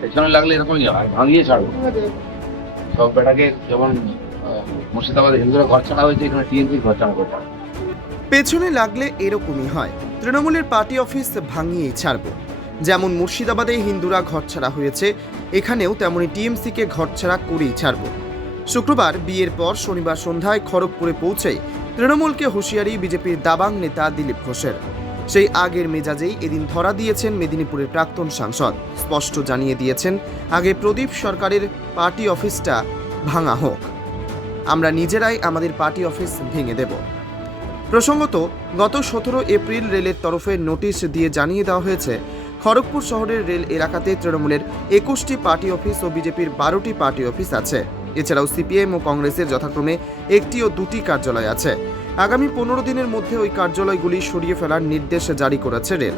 পেছনে লাগলে এরকমই হয়, ভাঙিয়ে ছাড়বো সব বেটাকে যেমন মুর্শিদাবাদে হিন্দুরা ঘর ছাড়া হয়েছে, এখানে টিএমসি ঘর ছাড়া করতে পেছনে লাগলে এরকমই হয়, তৃণমূলের পার্টি অফিস ভাঙিয়েই ছাড়ব। যেমন মুর্শিদাবাদে হিন্দুরা ঘরছাড়া হয়েছে, এখানেও তেমনি টিএমসিকে ঘরছাড়া করেই ছাড়ব। শুক্রবার বিয়ের পর শনিবার সন্ধ্যায় খড়গপুরে পৌঁছে তৃণমূলকে হুঁশিয়ারি বিজেপির দাবাং নেতা দিলীপ ঘোষের। সেই আগের মেজাজেই এদিন ধরা দিয়েছেন মেদিনীপুরের প্রাক্তন সাংসদ। স্পষ্ট জানিয়ে দিয়েছেন, আগে প্রদীপ সরকারের পার্টি অফিসটা ভাঙা হোক। আমরা নিজেরাই আমাদের পার্টি অফিস ভেঙে দেব। প্রসঙ্গত, গত সতেরো এপ্রিল রেলের তরফে নোটিশ দিয়ে জানিয়ে দেওয়া হয়েছে, খড়গপুর শহরের রেল এলাকাতে তৃণমূলের একুশটি পার্টি অফিস ও বিজেপির বারোটি পার্টি অফিস আছে। এছাড়াও সিপিএম ও কংগ্রেসের যথাক্রমে একটি ও দুটি কার্যালয় আছে। আগামী পনেরো দিনের মধ্যে ওই কার্যালয়গুলি সরিয়ে ফেলার নির্দেশ জারি করেছে রেল।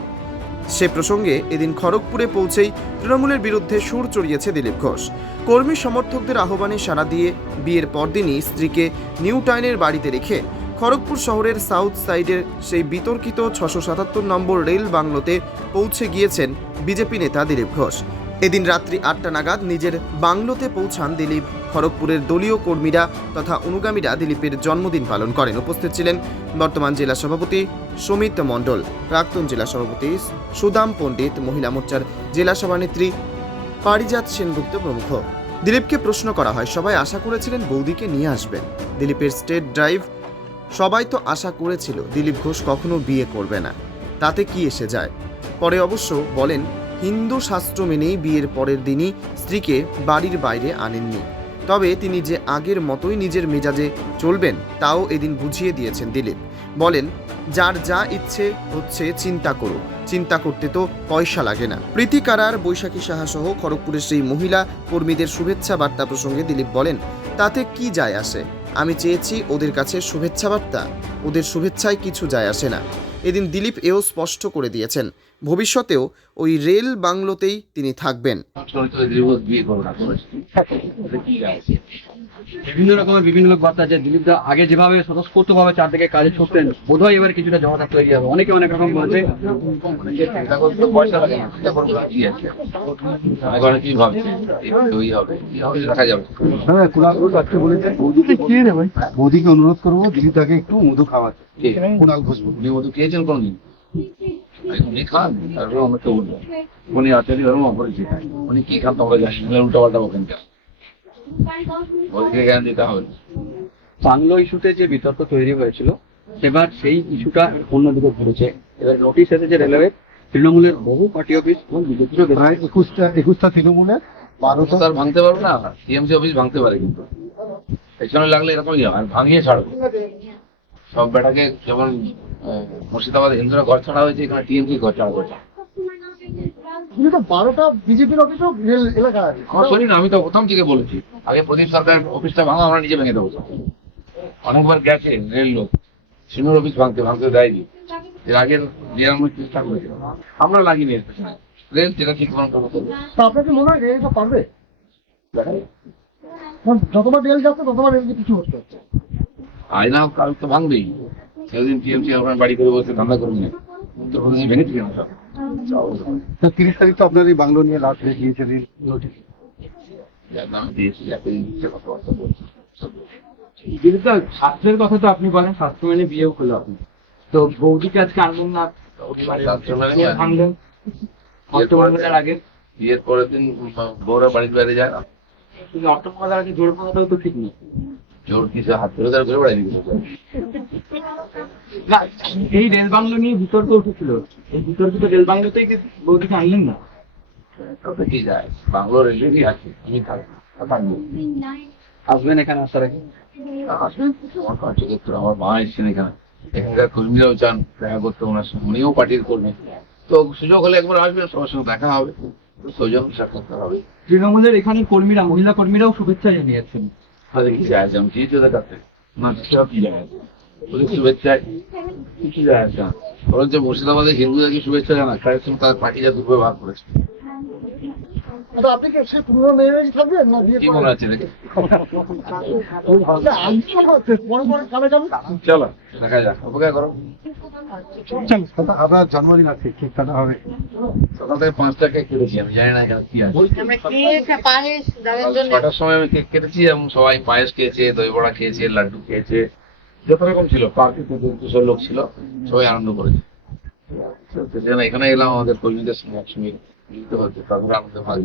সে প্রসঙ্গে এদিন খড়গপুরে পৌঁছেই তৃণমূলের বিরুদ্ধে সুর চড়িয়েছে দিলীপ ঘোষ। কর্মী সমর্থকদের আহ্বানে সাড়া দিয়ে বিয়ের পরদিনই স্ত্রীকে নিউ টাউনের বাড়িতে রেখে খড়গপুর শহরের সাউথ সাইডের সেই বিতর্কিত ছশো সাতাত্তর নম্বর রেল বাংলোতে পৌঁছে গিয়েছেন বিজেপি নেতা দিলীপ ঘোষ। এদিন রাত্রি আটটা নাগাদ নিজের বাংলোতে পৌঁছান দিলীপ। খড়গপুরের দলীয় কর্মীরা তথা অনুগামীরা দিলীপের জন্মদিন পালন করেন। উপস্থিত ছিলেন বর্তমান জেলা সভাপতি সমিত মণ্ডল, প্রাক্তন জেলা সভাপতি সুদাম পণ্ডিত, মহিলা মোর্চার জেলা সভানেত্রী পারিজাত সেনগুপ্ত প্রমুখ। দিলীপকে প্রশ্ন করা হয়, সবাই আশা করেছিলেন বৌদিকে নিয়ে আসবেন। দিলীপের স্টেট ড্রাইভ, সবাই তো আশা করেছিল দিলীপ ঘোষ কখনো বিয়ে করবে না। তাতে কি এসে যায়? পরে অবশ্য বলেন হিন্দু শাস্ত্র মেনেই বিয়ের পরের দিনই স্ত্রীকে বাড়ির বাইরে আনেননি। তবে তিনি যে আগের মতোই নিজের মেজাজে চলবেন, তাও এদিন বুঝিয়ে দিয়েছেন দিলীপ। বলেন, যার যা ইচ্ছে হচ্ছে চিন্তা করো। চিন্তা করতে তো পয়সা লাগে না। প্রীতিকারার বৈশাখী সাহা সহ খড়গপুরের সেই মহিলা কর্মীদের শুভেচ্ছা বার্তা প্রসঙ্গে দিলীপ বলেন, তাতে কি যায় আসে? আমি চেয়েছি ওদের কাছে শুভেচ্ছা বার্তা। ওদের শুভেচ্ছায় কিছু যায় আসে না। এদিন দিলীপ এও স্পষ্ট করে দিয়েছেন ভবিষ্যতেও ওই রেল বাংলোতেই তিনি থাকবেন? বিভিন্ন রকমের বিভিন্ন লোক বার্তা আছে। দিলীপ দা আগে যেভাবে স্বতঃস্ফূর্ত ভাবে চারদিকে কাজে ছুটতেন বোধহয় এবার কিছুটা জমাটা তৈরি হবে। অনেকে অনেক রকম বলছে পয়সা হ্যাঁ বৌদিকে অনুরোধ করব দিলীপ তাকে একটু মধু খাওয়াতে। কে? কুণাল উনি কোনদিন উনি খান তারপরে আমাকে বলবেন উনি আচার্য ধর্ম অপরিচিত। উনি কি খান তোমরা জানি না উল্টো পাল্টা ওদিকে জ্ঞান দিতে হবে? বাংলো ইস্যুতে যে বিতর্ক তৈরি হয়েছিল এবার সেই ইস্যুটা অন্যদিকে ঘুরেছে। এবার নোটিশ এসেছে রেলওয়ে তৃণমূলের বহু পার্টি অফিস এবং বিজেপিরও বেশ প্রায় একুশটা একুশটা তৃণমূলের বারোটা। তার ভাঙতে পারবে না? টিএমসি অফিস ভাঙতে পারে কিন্তু। পেছনে লাগলে এরকমই হয় ভাঙিয়ে ছাড়বো। সব বেটাকে যেমন মুর্শিদাবাদে হিন্দুরা ঘর ছাড়া হয়েছে এখানে টিএমসি ঘর ছাড়া করছে বারোটা বিজেপির অফিসও রেল এলাকা আছে। আমার শরীর আমি তো প্রথম থেকে বলেছি। আগে প্রদীপ সরকার অফিসটা ভাঙা আমরা নিজে ভেঙে দেবো। অনেকবার গেছে রেল লোক। সিনোর অফিস ভাঙতে ভাঙতে দেয়নি। এর নিরানব্বই চেষ্টা করেছে আমরা লাগিনি এর পেছনে। রেল যেটা ঠিক মনে করব। মনে হয় রেলটা পারবে? যতবার রেল যাচ্ছে ততবার রেলকে কিছু হচ্ছে। হচ্ছে আয়না কাল তো ভাঙবেই। সেদিন টিএমসি আপনার বাড়ি করে বসে ধান্দা করুন না। উত্তরপ্রদেশে সব তিরিশ তারিখ তো আপনার এই বাংলো নিয়ে লাস্ট হয়ে গিয়েছে রেল। নোটিশ শাস্ত্রের কথা তো আপনি বলেন শাস্ত্র মেনে বিয়েও করল আপনি। তো বৌদিকে আজকে আনলেন না। ভাঙলেন। অষ্টমঙ্গলের আগে। বিয়ের পরের দিন বউরা বাড়ির বাইরে যায় না? কিন্তু অষ্টমঙ্গলের আগে জোর পাওয়াটাও তো ঠিক নেই। জোর কিছু হাত ধরে করে বেড়াই দিয়েছে না এই রেল বাংলো নিয়ে বিতর্ক উঠেছিল। এই বিতর্কিত রেল বাংলোতেই কি বৌদিকে আনলেন না? তাতে কি যায়? বাংলো আছে আমি থাকব। আসবেন এখানে আসার আগে? আসবেন। আমার কাছে দেখতে আমার মা এসেছেন এখানে। এখানকার কর্মীরাও চান দেখা করতে ওনার সঙ্গে উনিও পার্টির কর্মী। তো সুযোগ হলে একবার আসবেন সবার সঙ্গে দেখা হবে। সৌজন্য সাক্ষাৎকার হবে। তৃণমূলের এখানে কর্মীরা মহিলা কর্মীরাও শুভেচ্ছা জানিয়েছেন। তাহলে কি যায়? আমি চেয়েছি ওদের কাছে না কি আছে ওদের শুভেচ্ছায় কিছু যায় আছে না। বরঞ্চ মুর্শিদাবাদের হিন্দুদেরকে শুভেচ্ছা জানা তার সঙ্গে তার পার্টিটা দুর্ব্যবহার করেছে। আচ্ছা আপনি কি সেই পুরনো মেয়েরাই থাকবেন না বিয়ে মনে হচ্ছে দেখে আজকে হচ্ছে পরে পরে কানে যাবে চলো। দেখা যাক অপেক্ষা করো। আপনার জন্মদিন আছে কেক কাটা হবে। সকাল থেকে পাঁচটা কেক কেটেছি আমি জানি না কি আছে। ছটার সময় আমি কেক কেটেছি এবং সবাই পায়েস খেয়েছে দই বড়া খেয়েছে লাড্ডু খেয়েছে। যত রকম ছিল পার্কে দুশো লোক ছিল সবাই আনন্দ করেছে। এখানে এলাম আমাদের কর্মীদের সঙ্গে একসঙ্গে মিলিত হচ্ছে তারপরে আনন্দ ভাগ.